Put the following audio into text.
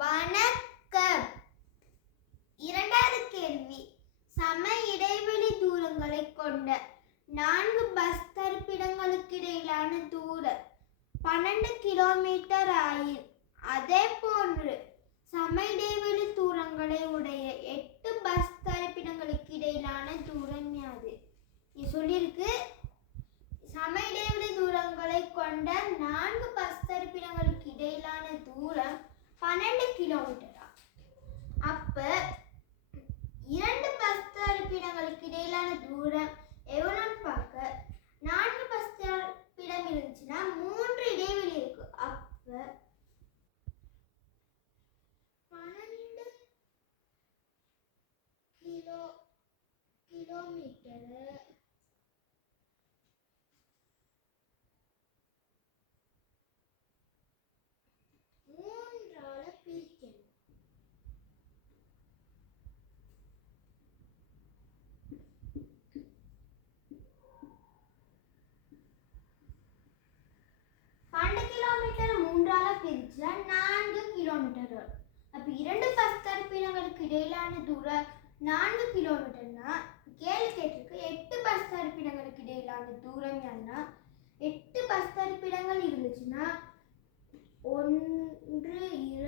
வணக்கம். இரண்டாவது கேள்வி. சம இடைவெளி தூரங்களை கொண்ட 4 பஸ் தரிப்பிடங்களுக்கு இடையிலான தூரம் 12 கிலோமீட்டர் ஆயின், அதே போன்று சம இடைவெளி தூரங்களை உடைய 8 பஸ் தரிப்பிடங்களுக்கு இடையிலான தூரம் யாது? இது சொல்லியிருக்கு. சம இடைவெளி தூரங்களை கொண்ட 4 பஸ் தரிப்பிடங்களுக்கு இடையிலான தூரம் 12 கிலோமீட்டரா? அப்ப 2 பஸ் தரிப்பிடங்களுக்கு இடையிலான தூரம் எவ்வளோன்னு பார்க்க 4 பஸ் தரிப்பிடம் இருந்துச்சுன்னா 3 இடைவெளி இருக்கு. அப்ப 12 கிலோமீட்டர் பிரிக்கணும். கிலோமீட்டர் 3ஆல பிரிச்சா 4 கிலோமீட்டர். அப்ப 2 பஸ் தரிப்பிடங்களுக்கு இடையிலான தூரம் 4 கிலோமீட்டர்னா கேள்வி கேட்டிருக்கு 8 பஸ் தரிப்பிடங்களுக்கு இடையிலான தூரம் என்ன? 8 பஸ் தரிப்பிடங்கள் இருந்துச்சுன்னா 1 2